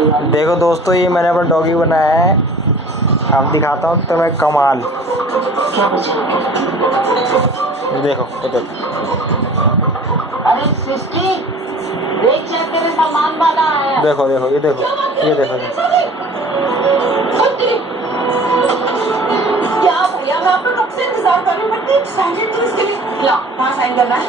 देखो दोस्तों, ये मैंने अपना डॉगी बनाया है। अब दिखाता हूँ तुम्हें कमाल। ये देखो, ये देखो। अरे सृष्टि, देख चेक तेरे सामान वाला आया। देखो देखो, ये देखो, ये देखो। क्या भैया, मैं आपको कब से इंतजार कर रही हूँ, बट साइन तो इसके लिए। ला, कहाँ साइन करना है?